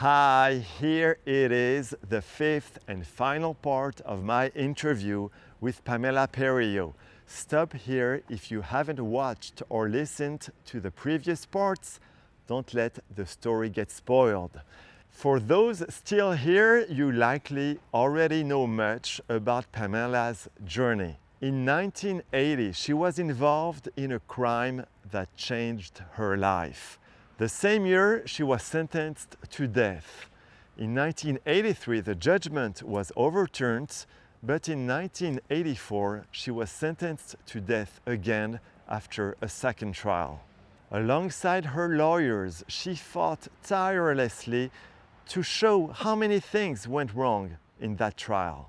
Hi, here it is, the fifth and final part of my interview with Pamela Perillo. Stop here if you haven't watched or listened to the previous parts. Don't let the story get spoiled. For those still here, you likely already know much about Pamela's journey. In 1980, she was involved in a crime that changed her life. The same year, she was sentenced to death. In 1983, the judgment was overturned, but in 1984, she was sentenced to death again after a second trial. Alongside her lawyers, she fought tirelessly to show how many things went wrong in that trial.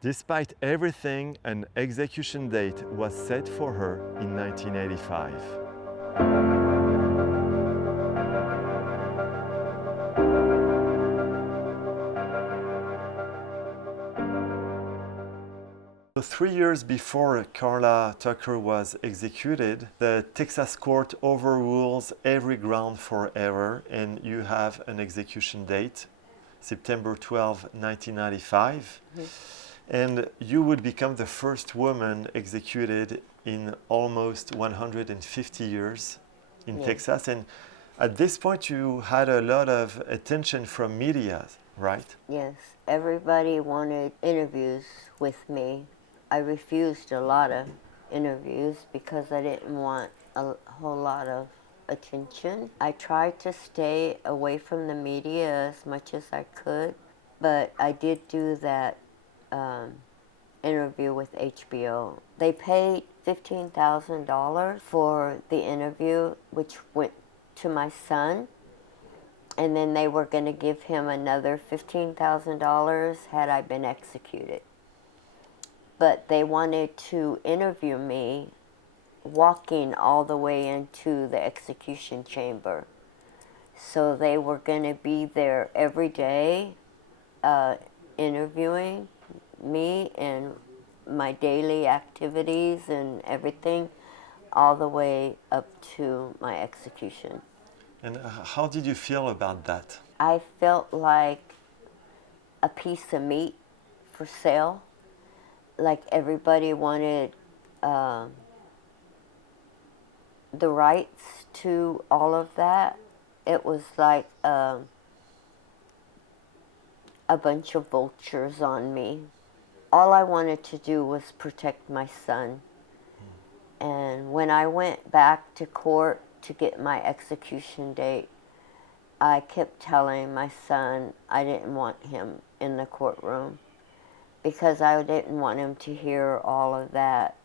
Despite everything, an execution date was set for her in 1985. 3 years before Carla Tucker was executed, the Texas court overrules every ground forever, and you have an execution date, September 12, 1995. And you would become the first woman executed in almost 150 years in Texas. And at this point, you had a lot of attention from media, right? Yes, everybody wanted interviews with me. I refused a lot of interviews because I didn't want a whole lot of attention. I tried to stay away from the media as much as I could, but I did do that interview with HBO. They paid $15,000 for the interview, which went to my son, and then they were going to give him another $15,000 had I been executed. But they wanted to interview me walking all the way into the execution chamber. So they were going to be there every day interviewing me and my daily activities and everything all the way up to my execution. And how did you feel about that? I felt like a piece of meat for sale. Like everybody wanted the rights to all of that. It was like a bunch of vultures on me. All I wanted to do was protect my son. And when I went back to court to get my execution date, I kept telling my son I didn't want him in the courtroom, because I didn't want him to hear all of that.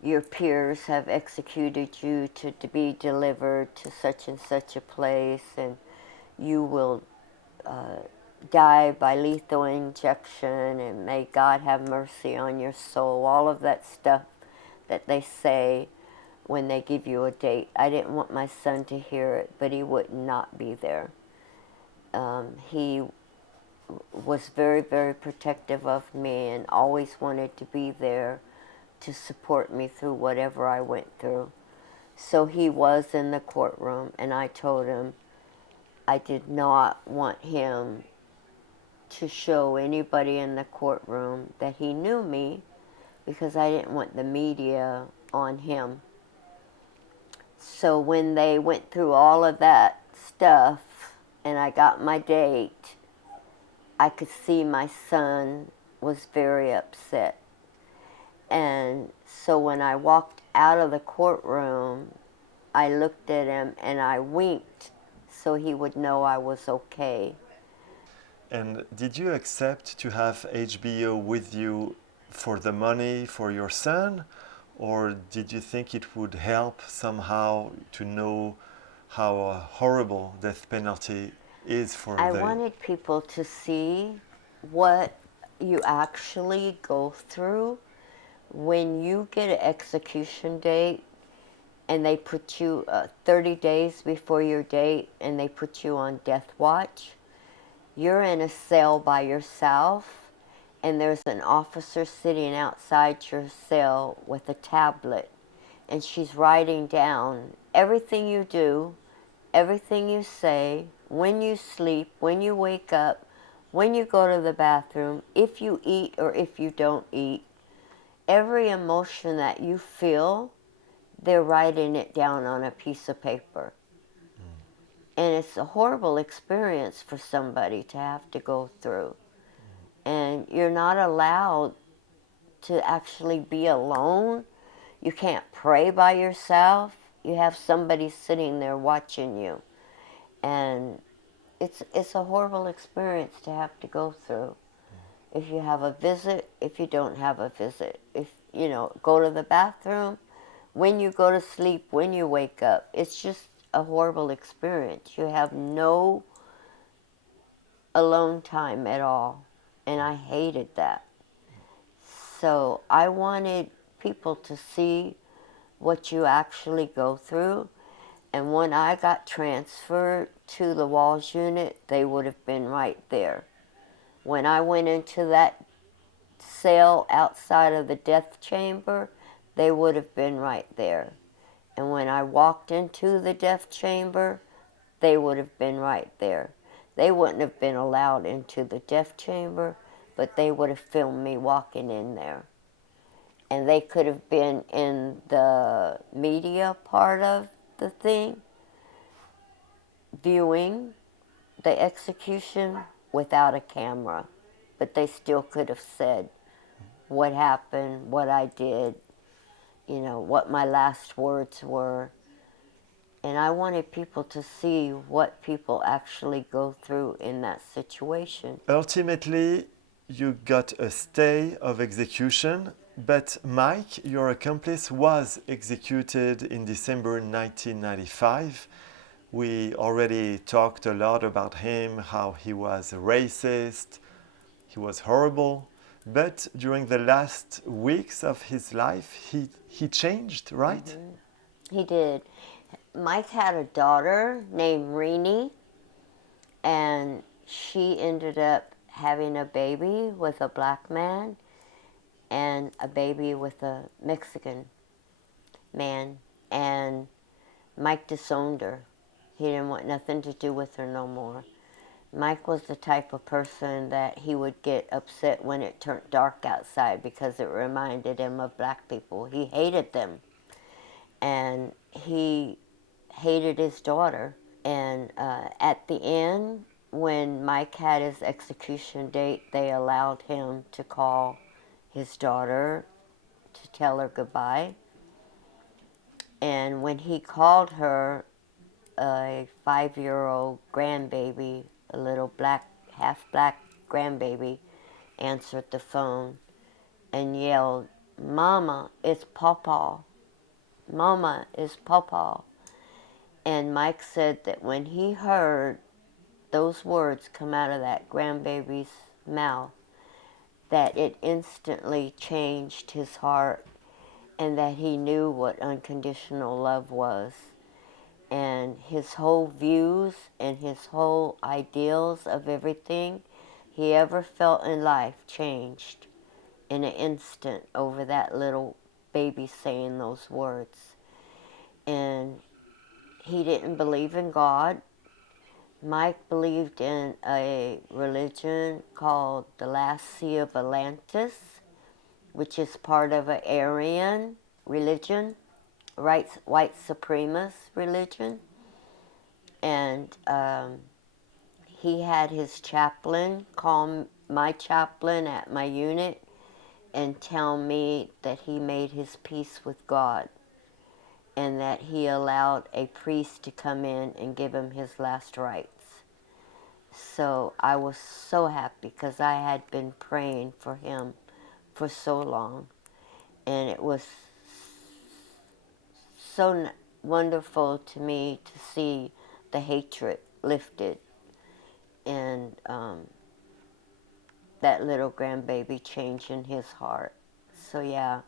Your peers have executed you to be delivered to such and such a place, and you will die by lethal injection, and may God have mercy on your soul. All of that stuff that they say when they give you a date. I didn't want my son to hear it, but he would not be there. He was very, very protective of me and always wanted to be there to support me through whatever I went through. So he was in the courtroom, and I told him I did not want him to show anybody in the courtroom that he knew me, because I didn't want the media on him. So when they went through all of that stuff and I got my date, I could see my son was very upset. And so when I walked out of the courtroom, I looked at him and I winked so he would know I was okay. And did you accept to have HBO with you for the money for your son? Or did you think it would help somehow to know how a horrible death penalty is for I wanted people to see what you actually go through when you get an execution date and they put you 30 days before your date and they put you on death watch. You're in a cell by yourself, and there's an officer sitting outside your cell with a tablet, and she's writing down everything you do everything you say, when you sleep, when you wake up, when you go to the bathroom, if you eat or if you don't eat, every emotion that you feel, they're writing it down on a piece of paper. And it's a horrible experience for somebody to have to go through. And you're not allowed to actually be alone. You can't pray by yourself. You have somebody sitting there watching you. And it's a horrible experience to have to go through. If you have a visit, if you don't have a visit, if you know, go to the bathroom, when you go to sleep, when you wake up, it's just a horrible experience. You have no alone time at all, and I hated that. So I wanted people to see what you actually go through. And when I got transferred to the Walls unit, they would have been right there. When I went into that cell outside of the death chamber, they would have been right there. And when I walked into the death chamber, they would have been right there. They wouldn't have been allowed into the death chamber, but they would have filmed me walking in there. And they could have been in the media part of the thing, viewing the execution without a camera. But they still could have said what happened, what I did, you know, what my last words were. And I wanted people to see what people actually go through in that situation. Ultimately, you got a stay of execution, but Mike, your accomplice, was executed in December 1995. We already talked a lot about him, how he was racist, he was horrible. But during the last weeks of his life, he changed, right? Mm-hmm. He did. Mike had a daughter named Renee, and she ended up having a baby with a black man and a baby with a Mexican man. And Mike disowned her. He didn't want nothing to do with her no more. Mike was the type of person that he would get upset when it turned dark outside because it reminded him of black people. He hated them. And he hated his daughter. And at the end, when Mike had his execution date, they allowed him to call his daughter to tell her goodbye. And when he called her, a 5-year-old grandbaby, a little black, half black grandbaby, answered the phone and yelled, "Mama, it's Pawpaw. Mama, it's Pawpaw." And Mike said that when he heard those words come out of that grandbaby's mouth, that it instantly changed his heart and that he knew what unconditional love was. And his whole views and his whole ideals of everything he ever felt in life changed in an instant over that little baby saying those words. And he didn't believe in God. Mike believed in a religion called the Last Sea of Atlantis, which is part of an Aryan religion, white supremacist religion. And he had his chaplain call my chaplain at my unit and tell me that he made his peace with God and that he allowed a priest to come in and give him his last rites. So I was so happy because I had been praying for him for so long. And it was so wonderful to me to see the hatred lifted and that little grandbaby changing his heart. So yeah,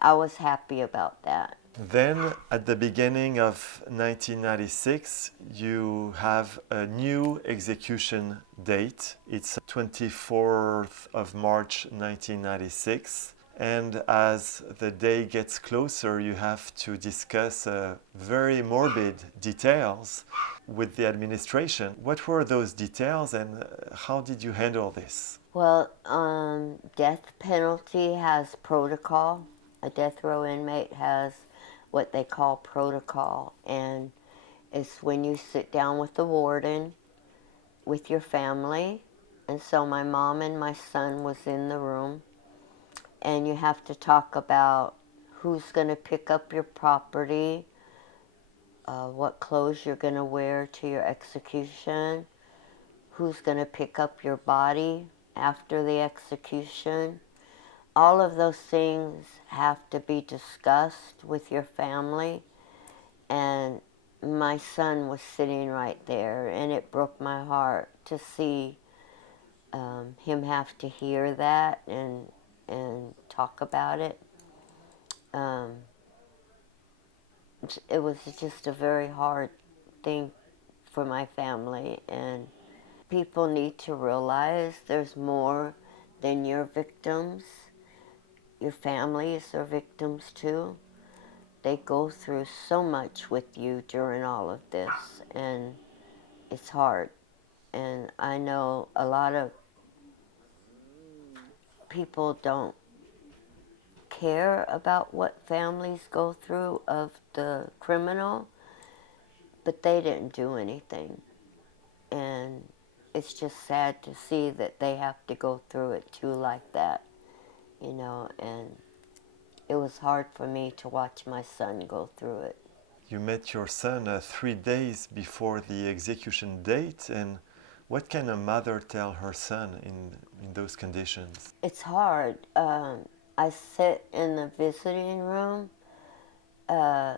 I was happy about that. Then, at the beginning of 1996, you have a new execution date. It's 24th of March 1996. And as the day gets closer, you have to discuss very morbid details with the administration. What were those details and how did you handle this? Well, death penalty has protocol. A death row inmate has what they call protocol, and it's when you sit down with the warden, with your family, and so my mom and my son was in the room, and you have to talk about who's going to pick up your property, what clothes you're going to wear to your execution, who's going to pick up your body after the execution. All of those things have to be discussed with your family, and my son was sitting right there, and it broke my heart to see him have to hear that and talk about it. Um, it was just a very hard thing for my family, and people need to realize there's more than your victims. Your families are victims too. They go through so much with you during all of this, and it's hard. And I know a lot of people don't care about what families go through of the criminal, but they didn't do anything. And it's just sad to see that they have to go through it too like that, you know, and it was hard for me to watch my son go through it. You met your son 3 days before the execution date, and what can a mother tell her son in those conditions? It's hard. I sit in the visiting room. Uh,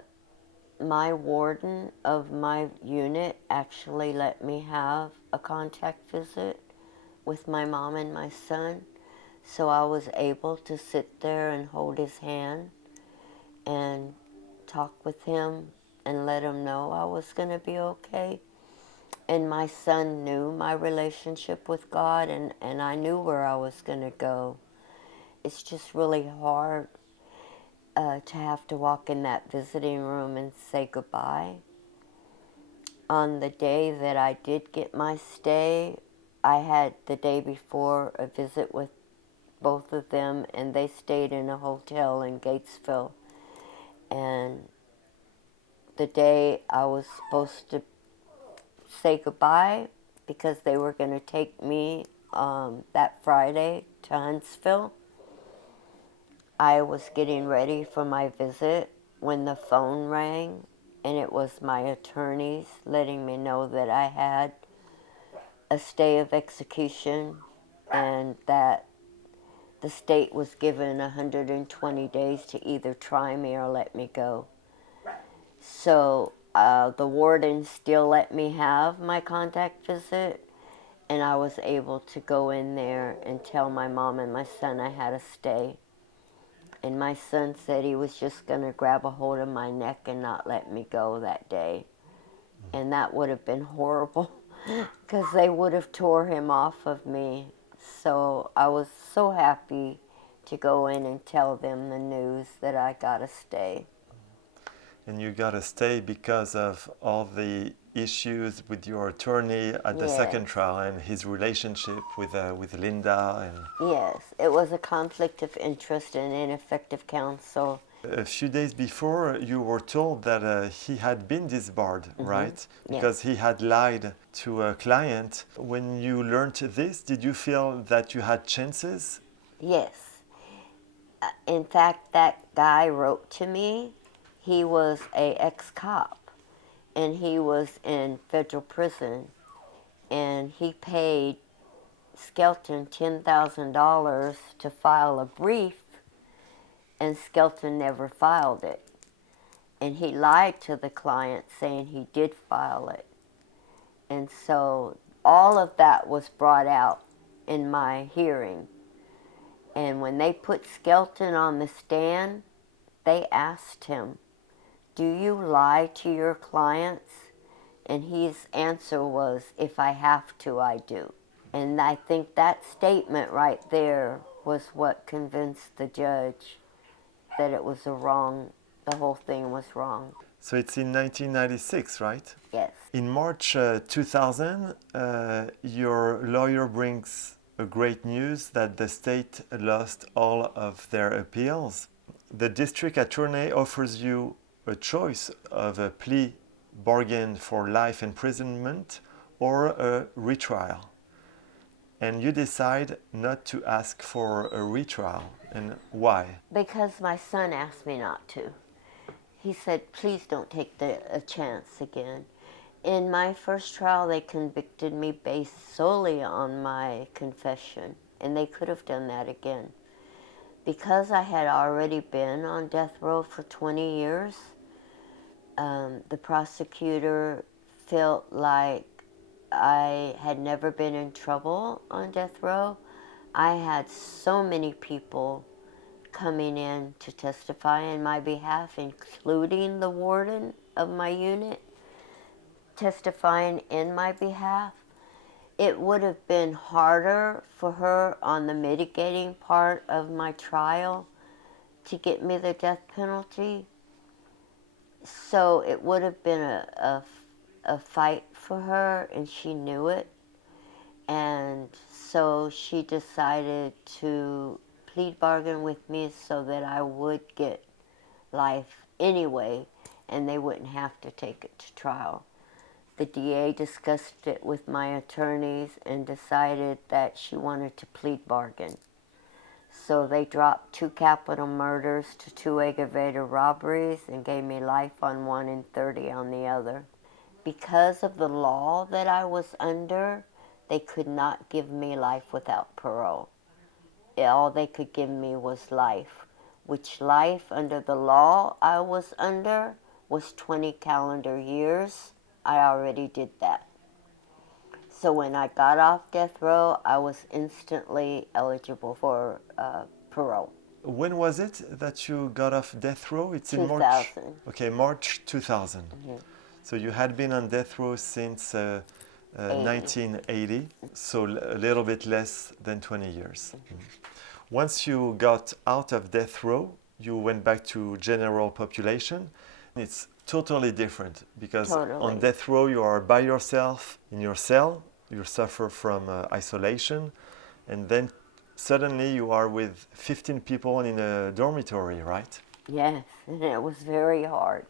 my warden of my unit actually let me have a contact visit with my mom and my son. So I was able to sit there and hold his hand and talk with him and let him know I was going to be okay. And my son knew my relationship with God, and I knew where I was going to go. It's just really hard to have to walk in that visiting room and say goodbye. On the day that I did get my stay, I had the day before a visit with both of them, and they stayed in a hotel in Gatesville. And the day I was supposed to say goodbye, because they were going to take me that Friday to Huntsville, I was getting ready for my visit when the phone rang, and it was my attorneys letting me know that I had a stay of execution and that the state was given 120 days to either try me or let me go. So the warden still let me have my contact visit, and I was able to go in there and tell my mom and my son I had a stay. And my son said he was just going to grab a hold of my neck and not let me go that day. And that would have been horrible because they would have tore him off of me. So I was so happy to go in and tell them the news that I got to stay. And you got to stay because of all the issues with your attorney at the Yes. second trial and his relationship with Linda. And Yes, it was a conflict of interest and ineffective counsel. a few days before, you were told that he had been disbarred, right? Because he had lied to a client. When you learned this, did you feel that you had chances? Yes. In fact, that guy wrote to me. He was a ex-cop, and he was in federal prison, and he paid Skelton $10,000 to file a brief, and Skelton never filed it. And he lied to the client saying he did file it. And so all of that was brought out in my hearing. And when they put Skelton on the stand, they asked him, "Do you lie to your clients?" And his answer was, "If I have to, I do." And I think that statement right there was what convinced the judge that it was the whole thing was wrong. So it's in 1996, right? Yes. In March 2000, your lawyer brings a great news that the state lost all of their appeals. The district attorney offers you a choice of a plea bargain for life imprisonment or a retrial. And you decide not to ask for a retrial. And why? Because my son asked me not to. He said, please don't take a chance again. In my first trial, they convicted me based solely on my confession, and they could have done that again. Because I had already been on death row for 20 years, the prosecutor felt like I had never been in trouble on death row. I had so many people coming in to testify in my behalf, including the warden of my unit testifying in my behalf. It would have been harder for her on the mitigating part of my trial to get me the death penalty. So it would have been a fight for her, and she knew it. And so she decided to plead bargain with me so that I would get life anyway, and they wouldn't have to take it to trial. The DA discussed it with my attorneys and decided that she wanted to plead bargain. So they dropped 2 capital murders to 2 aggravated robberies and gave me life on one and 30 on the other. Because of the law that I was under, they could not give me life without parole. All they could give me was life, which life under the law I was under was 20 calendar years. I already did that. So when I got off death row, I was instantly eligible for parole. When was it that you got off death row? It's in 2000. March. Okay, March 2000. So you had been on death row since 1980, so a little bit less than 20 years. Once you got out of death row, you went back to general population. It's totally different because on death row you are by yourself in your cell, you suffer from isolation, and then suddenly you are with 15 people in a dormitory, right? Yes, and it was very hard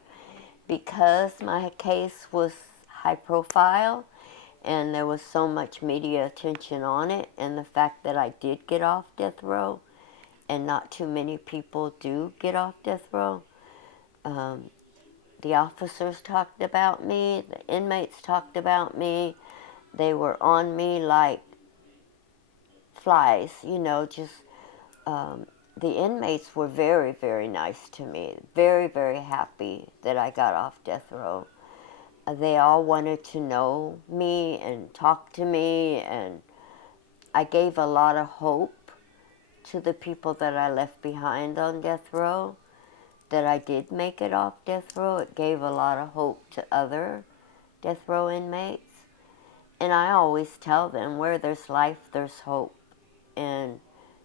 because my case was high profile and there was so much media attention on it, and the fact that I did get off death row and not too many people do get off death row. The officers talked about me, the inmates talked about me. They were on me like flies, just the inmates were very, very nice to me, very, very happy that I got off death row. They all wanted to know me and talk to me, and I gave a lot of hope to the people that I left behind on death row, that I did make it off death row. It gave a lot of hope to other death row inmates. And I always tell them, where there's life, there's hope. And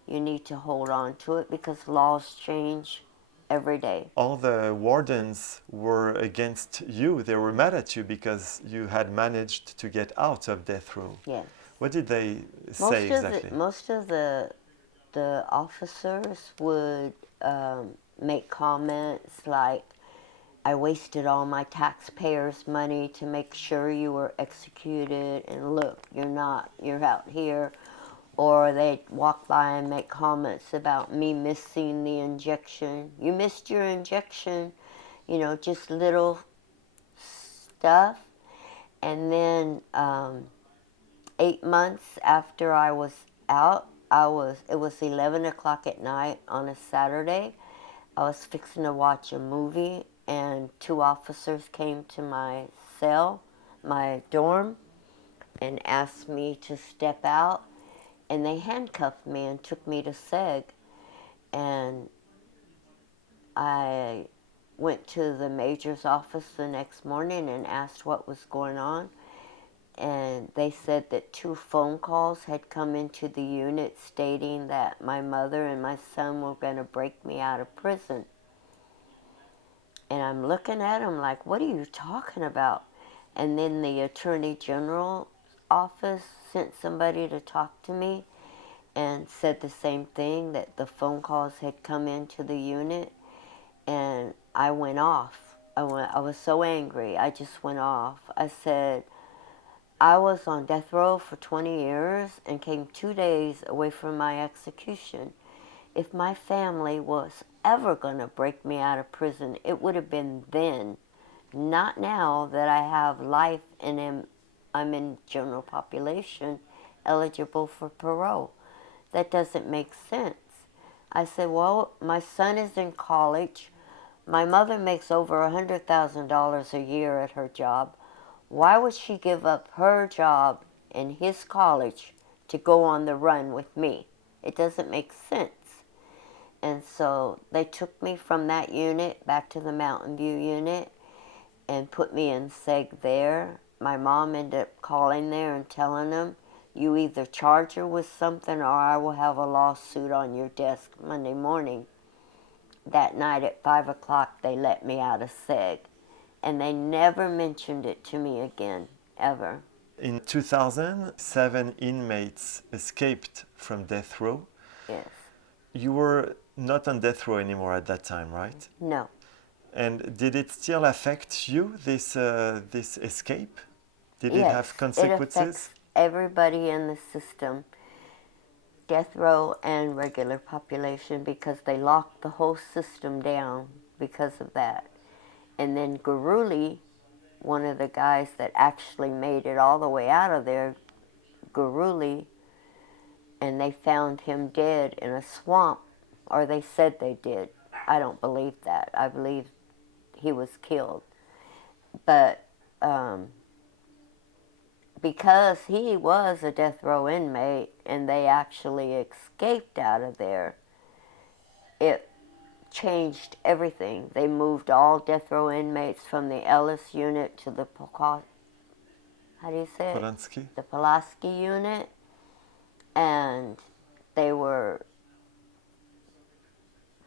you need to hold on to it because laws change every day. All the wardens were against you. They were mad at you because you had managed to get out of death row. Yes. What did they say exactly? Most of the officers would make comments like, I wasted all my taxpayers' money to make sure you were executed, and look, you're not, you're out here. Or they'd walk by and make comments about me missing the injection. You missed your injection, just little stuff. And then 8 months after I was out, it was 11 o'clock at night on a Saturday. I was fixing to watch a movie, and 2 officers came to my cell, my dorm, and asked me to step out. And they handcuffed me and took me to SEG. And I went to the major's office the next morning and asked what was going on. and they said that 2 phone calls had come into the unit stating that my mother and my son were going to break me out of prison. And I'm looking at them like, what are you talking about? And then the Attorney General's office sent somebody to talk to me and said the same thing, that the phone calls had come into the unit. And I went off. I was so angry. I just went off. I said, I was on death row for 20 years and came 2 days away from my execution. If my family was ever going to break me out of prison, it would have been then, not now that I have life and I'm in general population eligible for parole. That doesn't make sense. I said, well, my son is in college. My mother makes over $100,000 a year at her job. Why would she give up her job and his college to go on the run with me? It doesn't make sense. And so they took me from that unit back to the Mountain View unit and put me in seg there. My mom ended up calling there and telling them, you either charge her with something or I will have a lawsuit on your desk Monday morning. That night at 5 o'clock, they let me out of seg. And they never mentioned it to me again, ever. In 2000, 7 inmates escaped from death row. Yes. You were not on death row anymore at that time, right? No. And did it still affect you, this escape? Did it have Yes, it consequences? affects everybody in the system, death row and regular population, because they locked the whole system down because of that. And then Guruli, one of the guys that actually made it all the way out of there, Guruli, and they found him dead in a swamp, or they said they did. I don't believe that. I believe he was killed. But because he was a death row inmate and they actually escaped out of there, it changed everything. They moved all death row inmates from the Ellis unit to the how do you say it? Polanski? The Pulaski unit, and they were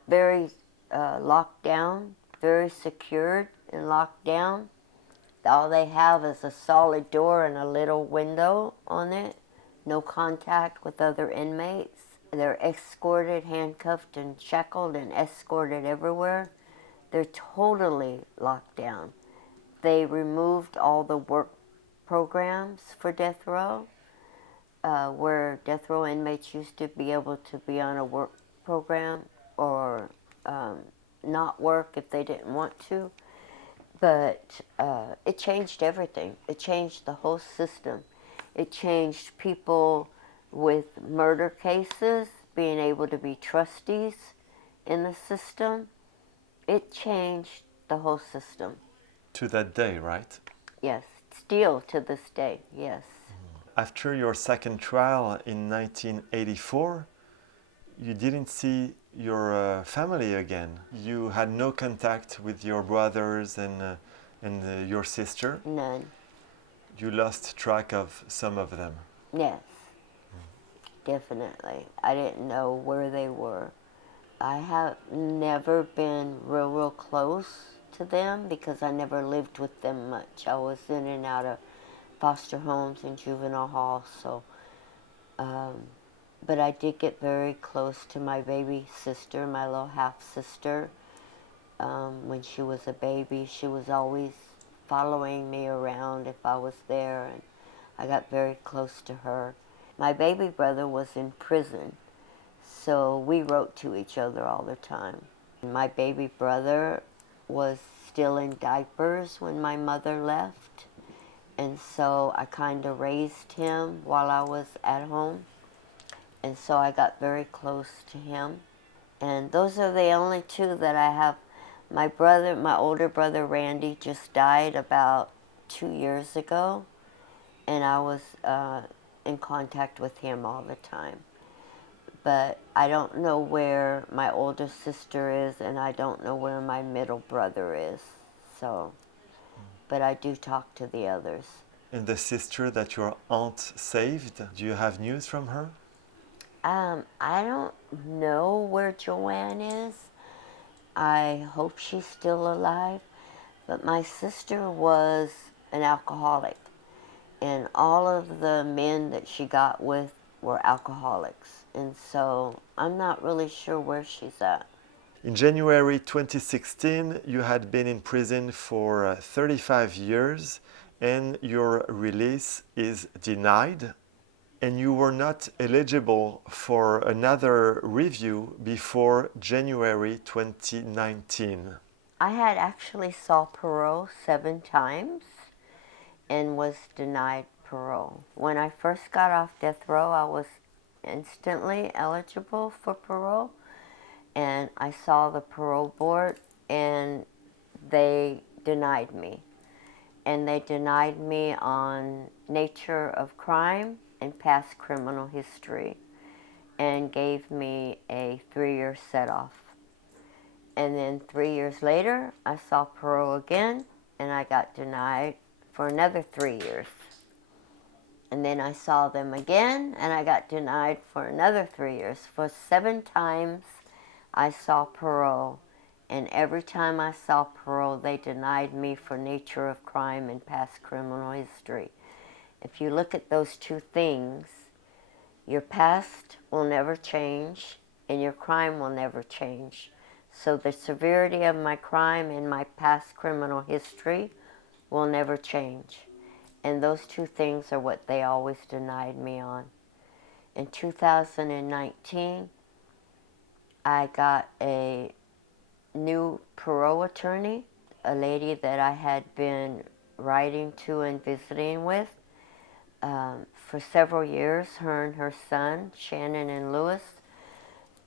very locked down, very secured and locked down. All they have is a solid door and a little window on it. No contact with other inmates. They're escorted, handcuffed, and shackled and escorted everywhere. They're totally locked down. They removed all the work programs for death row, where death row inmates used to be able to be on a work program or not work if they didn't want to. But it changed everything. It changed the whole system. It changed people with murder cases being able to be trustees in the system. It changed the whole system. To that day, right? Yes, still to this day, yes. After your second trial in 1984, you didn't see your family again. You had no contact with your brothers and your sister. None. You lost track of some of them. Yes, definitely. I didn't know where they were. I have never been real close to them because I never lived with them much. I was in and out of foster homes and juvenile halls, so but I did get very close to my baby sister, my little half-sister. When she was a baby, she was always following me around if I was there, and I got very close to her. My baby brother was in prison, so we wrote to each other all the time. My baby brother was still in diapers when my mother left, and so I kind of raised him while I was at home. And so I got very close to him. And those are the only two that I have. My brother, my older brother Randy, just died about 2 years ago. And I was in contact with him all the time. But I don't know where my older sister is, and I don't know where my middle brother is. So, but I do talk to the others. And the sister that your aunt saved, do you have news from her? I don't know where Joanne is. I hope she's still alive. But my sister was an alcoholic, and all of the men that she got with were alcoholics. And so I'm not really sure where she's at. In January 2016, you had been in prison for 35 years and your release is denied, and you were not eligible for another review before January 2019. I had actually saw parole 7 times and was denied parole. When I first got off death row, I was instantly eligible for parole, and I saw the parole board and they denied me. And they denied me on nature of crime and past criminal history and gave me a 3-year set-off. And then 3 years later, I saw parole again and I got denied for another 3 years. And then I saw them again and I got denied for another 3 years. For 7 times I saw parole, and every time I saw parole, they denied me for nature of crime and past criminal history. If you look at those two things, your past will never change and your crime will never change. So the severity of my crime and my past criminal history will never change. And those two things are what they always denied me on. In 2019, I got a new parole attorney, a lady that I had been writing to and visiting with for several years. Her and her son, Shannon and Lewis,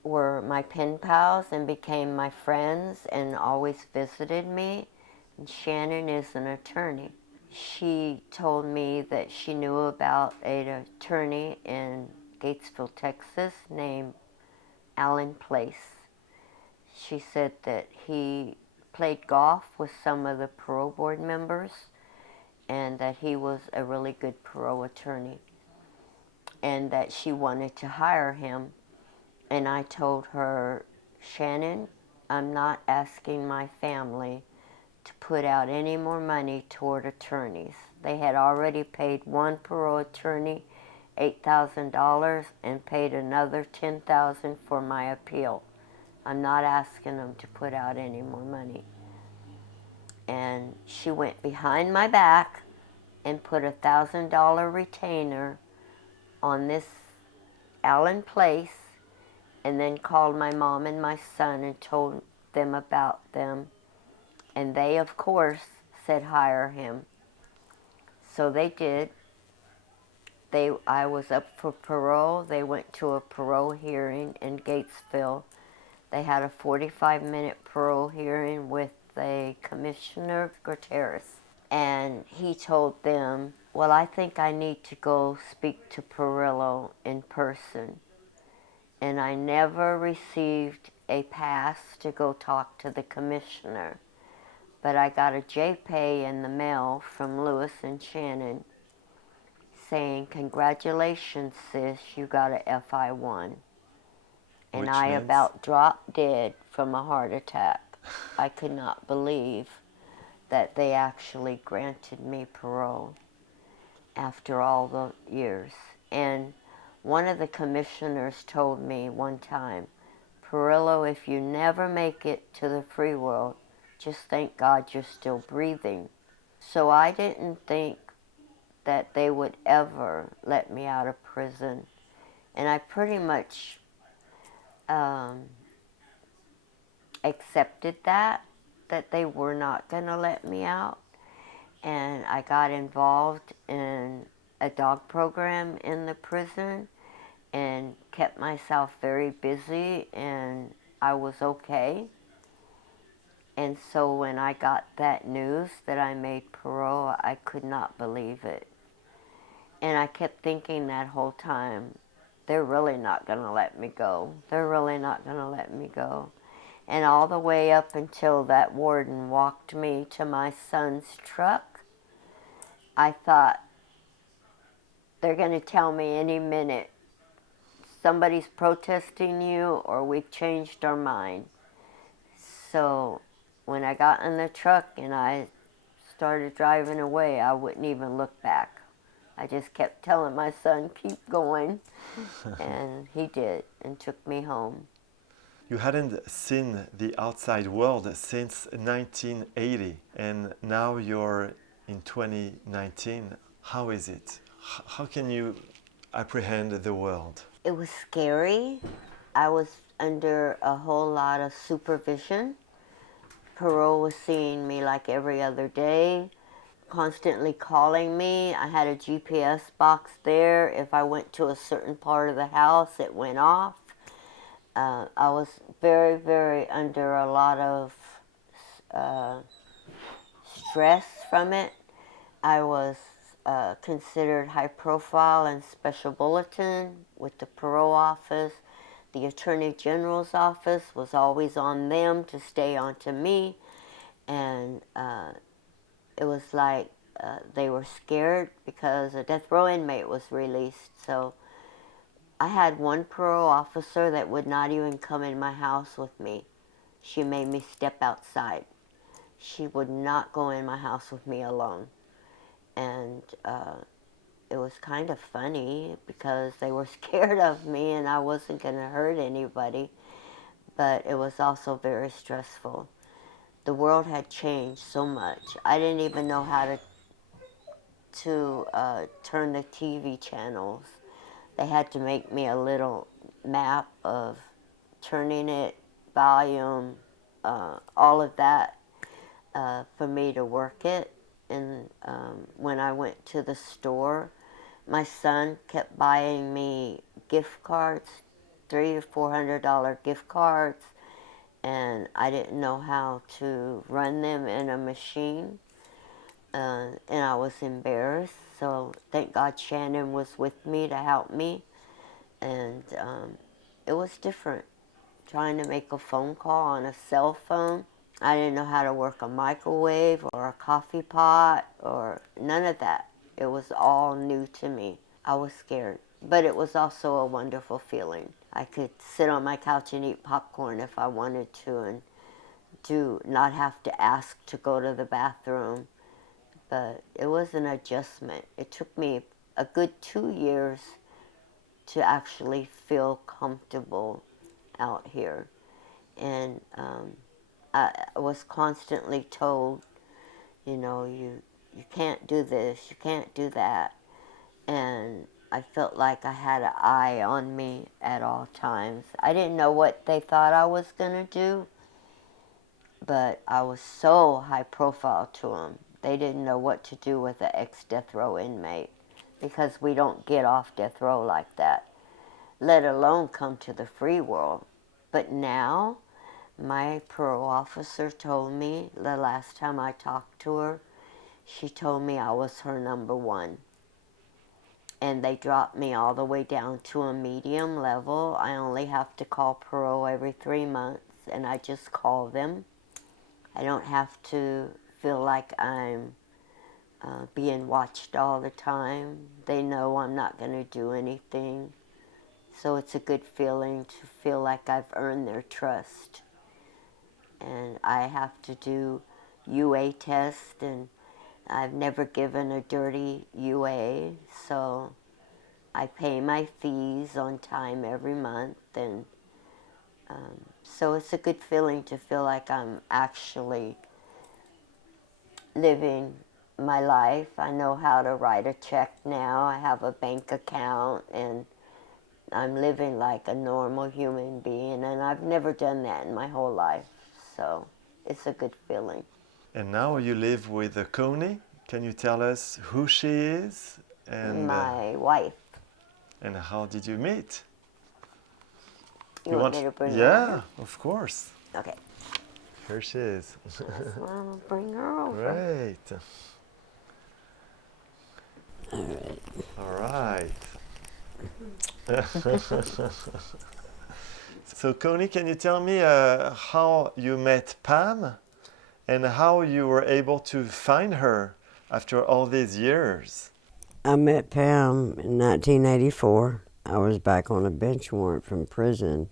were my pen pals and became my friends and always visited me. And Shannon is an attorney. She told me that she knew about an attorney in Gatesville, Texas, named Alan Place. She said that he played golf with some of the parole board members and that he was a really good parole attorney and that she wanted to hire him. And I told her, Shannon, I'm not asking my family to put out any more money toward attorneys. They had already paid one parole attorney $8,000 and paid another $10,000 for my appeal. I'm not asking them to put out any more money. And she went behind my back and put a $1,000 retainer on this Allen Place, and then called my mom and my son and told them about them. And they, of course, said hire him. So they did. I was up for parole. They went to a parole hearing in Gatesville. They had a 45-minute parole hearing with the Commissioner Gutierrez. And he told them, well, I think I need to go speak to Perillo in person. And I never received a pass to go talk to the commissioner. But I got a JPay in the mail from Lewis and Shannon saying, congratulations, sis, you got a FI1. And Which I means? about dropped dead from a heart attack. I could not believe that they actually granted me parole after all the years. And one of the commissioners told me one time, Perillo, if you never make it to the free world, just thank God you're still breathing. So I didn't think that they would ever let me out of prison. And I pretty much accepted that they were not going to let me out. And I got involved in a dog program in the prison and kept myself very busy, and I was okay. And so when I got that news that I made parole, I could not believe it. And I kept thinking that whole time, they're really not going to let me go. They're really not going to let me go. And all the way up until that warden walked me to my son's truck, I thought, they're going to tell me any minute somebody's protesting you or we've changed our mind. So when I got in the truck and I started driving away, I wouldn't even look back. I just kept telling my son, keep going. And he did and took me home. You hadn't seen the outside world since 1980, and now you're in 2019. How is it? How can you apprehend the world? It was scary. I was under a whole lot of supervision. Parole was seeing me like every other day, constantly calling me. I had a GPS box there. If I went to a certain part of the house, it went off. I was very, very under a lot of uh, stress from it. I was considered high profile and special bulletin with the parole office. The Attorney General's office was always on them to stay on to me. And it was like they were scared because a death row inmate was released. So I had one parole officer that would not even come in my house with me. She made me step outside. She would not go in my house with me alone. And it was kind of funny because they were scared of me and I wasn't going to hurt anybody. But it was also very stressful. The world had changed so much. I didn't even know how to turn the TV channels. They had to make me a little map of turning it, volume, all of that for me to work it. And when I went to the store, my son kept buying me gift cards, $300 or $400 gift cards, and I didn't know how to run them in a machine, and I was embarrassed. So thank God Shannon was with me to help me, and it was different trying to make a phone call on a cell phone. I didn't know how to work a microwave or a coffee pot or none of that. It was all new to me. I was scared, but it was also a wonderful feeling. I could sit on my couch and eat popcorn if I wanted to and do not have to ask to go to the bathroom. But it was an adjustment. It took me a good 2 years to actually feel comfortable out here. And I was constantly told, you can't do this, you can't do that. And I felt like I had an eye on me at all times. I didn't know what they thought I was going to do, but I was so high profile to them. They didn't know what to do with an ex-death row inmate because we don't get off death row like that, let alone come to the free world. But now, my parole officer told me the last time I talked to her, she told me I was her number one. And they dropped me all the way down to a medium level. I only have to call parole every 3 months, and I just call them. I don't have to feel like I'm being watched all the time. They know I'm not going to do anything. So it's a good feeling to feel like I've earned their trust. And I have to do UA tests, and I've never given a dirty UA, so I pay my fees on time every month, and so it's a good feeling to feel like I'm actually living my life. I know how to write a check now. I have a bank account, and I'm living like a normal human being, and I've never done that in my whole life, so it's a good feeling. And now you live with Connie. Can you tell us who she is My wife. and how did you meet? You want me to bring her Yeah, over? of course. Okay. Here she is. Well, I'll bring her over. Great. All right. So, Connie, can you tell me how you met Pam and how you were able to find her after all these years? I met Pam in 1984. I was back on a bench warrant from prison,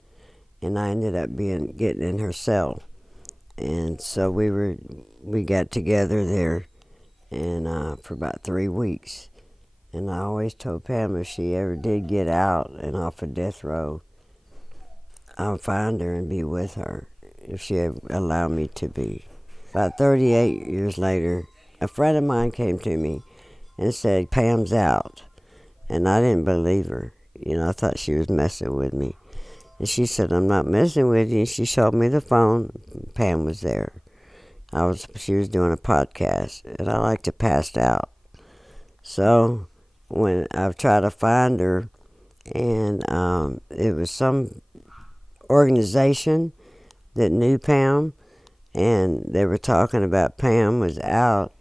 and I ended up getting in her cell. And so we got together there, and for about 3 weeks. And I always told Pam if she ever did get out and off of death row, I'll find her and be with her if she ever allowed me to be. About 38 years later, a friend of mine came to me and said, Pam's out. And I didn't believe her. I thought she was messing with me. And she said, I'm not messing with you. She showed me the phone. Pam was there. She was doing a podcast, and I like to pass out. So when I've tried to find her, and it was some organization that knew Pam, and they were talking about Pam was out.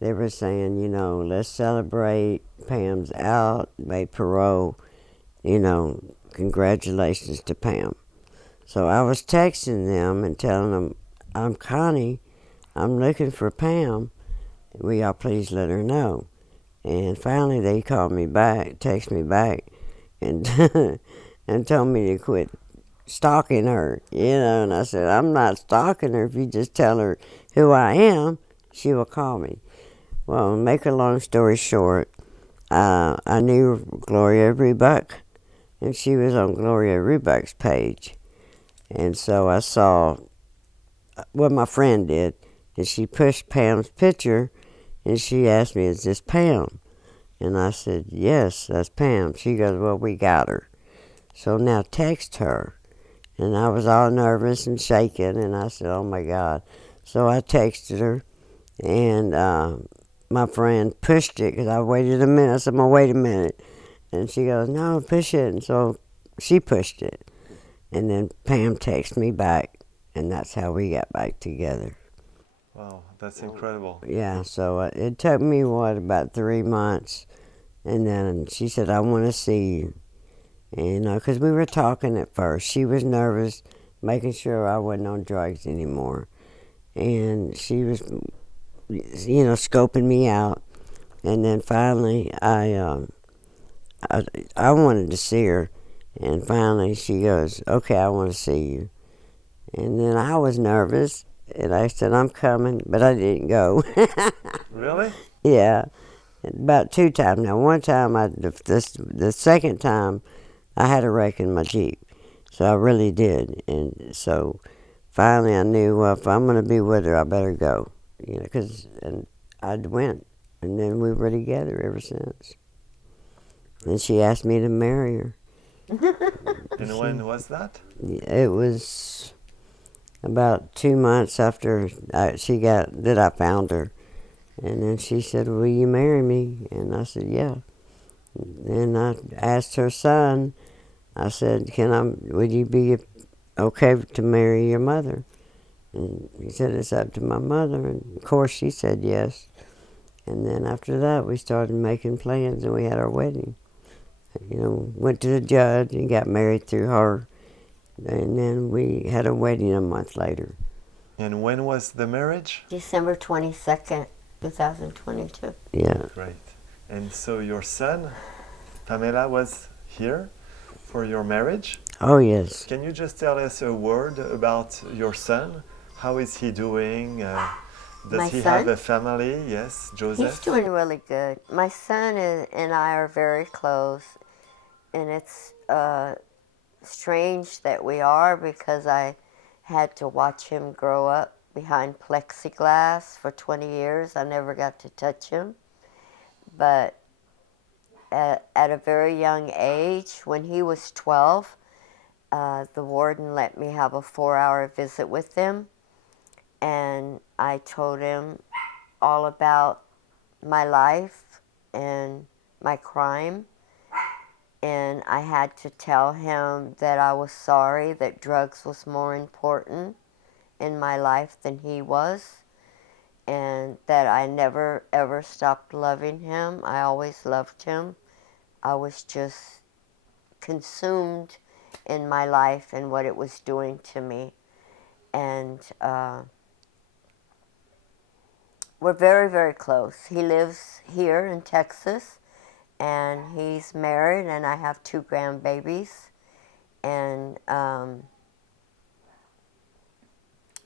They were saying, let's celebrate. Pam's out, made parole. Congratulations to Pam. So I was texting them and telling them, I'm Connie. I'm looking for Pam. Will y'all please let her know? And finally they called me back, texted me back, and and told me to quit stalking her. And I said, I'm not stalking her. If you just tell her who I am, she will call me. Well, make a long story short, I knew Gloria Rebuck, and she was on Gloria Rebuck's page. And so I saw what my friend did, and she pushed Pam's picture, and she asked me, is this Pam? And I said, yes, that's Pam. She goes, well, we got her. So now text her. And I was all nervous and shaking, and I said, oh, my God. So I texted her, and my friend pushed it because I waited a minute. I said, well, wait a minute. And she goes, no, push it. And so she pushed it. And then Pam texted me back, and that's how we got back together. Wow, that's incredible. Yeah, so it took me, about 3 months. And then she said, I want to see you. And, because we were talking at first. She was nervous, making sure I wasn't on drugs anymore. And she was, scoping me out. And then finally, I wanted to see her. And finally, she goes, okay, I want to see you. And then I was nervous. And I said, I'm coming. But I didn't go. Really? Yeah. About 2 times. Now, one time, the second time, I had a wreck in my Jeep. So I really did. And so finally I knew, well, if I'm going to be with her, I better go. And I went. And then we were together ever since. And she asked me to marry her. And when was that? It was about 2 months after I found her. And then she said, will you marry me? And I said, yeah. And I asked her son, I said, would you be okay to marry your mother? And he said, it's up to my mother. And of course she said yes. And then after that, we started making plans, and we had our wedding. Went to the judge and got married through her. And then we had a wedding a month later. And when was the marriage? December 22nd, 2022. Yeah. Great. And so your son, Pamela, was here for your marriage? Oh, yes. Can you just tell us a word about your son? How is he doing? Does he have a family? Yes, Joseph? He's doing really good. My son and I are very close, and it's strange that we are because I had to watch him grow up behind plexiglass for 20 years. I never got to touch him. But at a very young age, when he was 12, the warden let me have a 4-hour visit with him. And I told him all about my life and my crime. And I had to tell him that I was sorry that drugs was more important in my life than he was. And that I never ever stopped loving him. I always loved him. I was just consumed in my life and what it was doing to me. And we're very, very close. He lives here in Texas, and he's married, and I have 2 grandbabies, and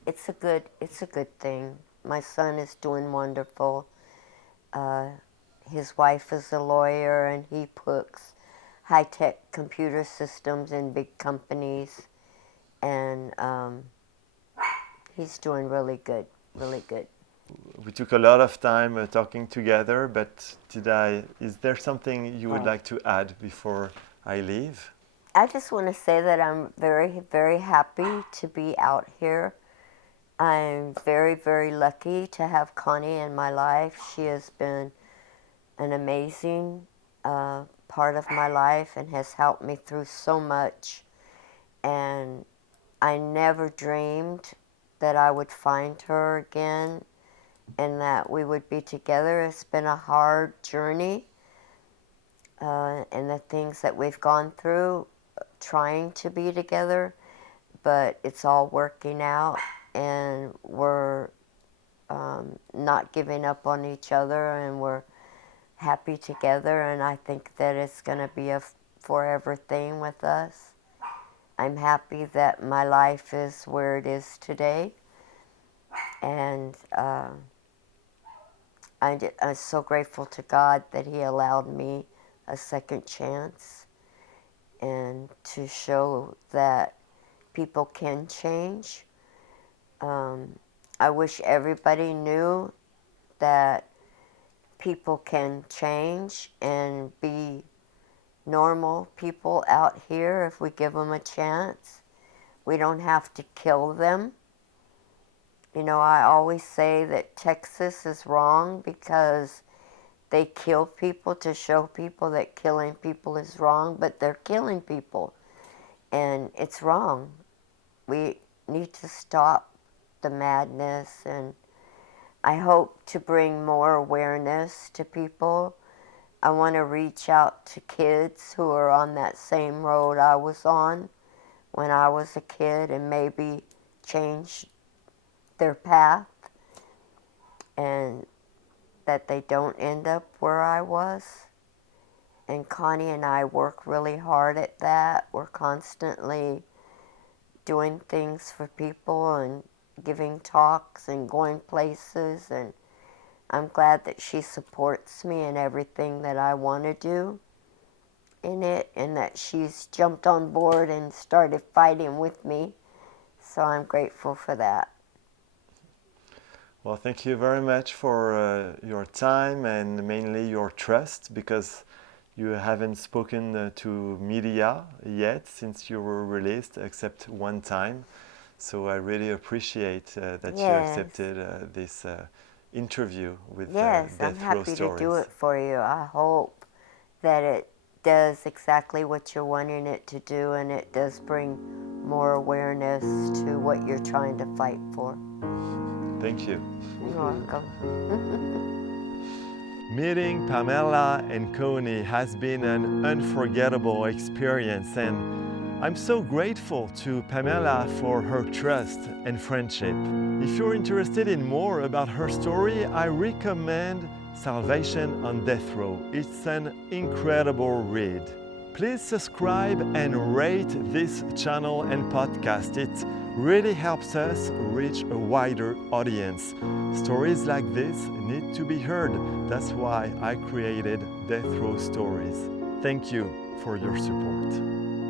it's a good thing. My son is doing wonderful. His wife is a lawyer, and he puts high-tech computer systems in big companies, and he's doing really good, really good. We took a lot of time talking together, but is there something you would like to add before I leave? I just want to say that I'm very, very happy to be out here. I'm very, very lucky to have Connie in my life. She has been an amazing part of my life and has helped me through so much. And I never dreamed that I would find her again and that we would be together. It's been a hard journey, and the things that we've gone through trying to be together, but it's all working out, and we're not giving up on each other, and we're happy together, and I think that it's going to be a forever thing with us. I'm happy that my life is where it is today, and I'm so grateful to God that He allowed me a second chance and to show that people can change. I wish everybody knew that people can change and be normal people out here if we give them a chance. We don't have to kill them. You know, I always say that Texas is wrong because they kill people to show people that killing people is wrong, but they're killing people, and it's wrong. We need to stop the madness, and I hope to bring more awareness to people. I want to reach out to kids who are on that same road I was on when I was a kid and maybe change their path, and that they don't end up where I was. And Connie and I work really hard at that. We're constantly doing things for people and giving talks and going places, and I'm glad that she supports me in everything that I want to do in it, and that she's jumped on board and started fighting with me. So I'm grateful for that. Well, thank you very much for your time and mainly your trust, because you haven't spoken to media yet since you were released, except one time. So I really appreciate that you accepted this interview with Yes, I'm Death Row happy Stories. to do it for you. I hope that it does exactly what you're wanting it to do, and it does bring more awareness to what you're trying to fight for. Thank you. You're welcome. Meeting Pamela and Connie has been an unforgettable experience, and I'm so grateful to Pamela for her trust and friendship. If you're interested in more about her story, I recommend Salvation on Death Row. It's an incredible read. Please subscribe and rate this channel and podcast. It really helps us reach a wider audience. Stories like this need to be heard. That's why I created Death Row Stories. Thank you for your support.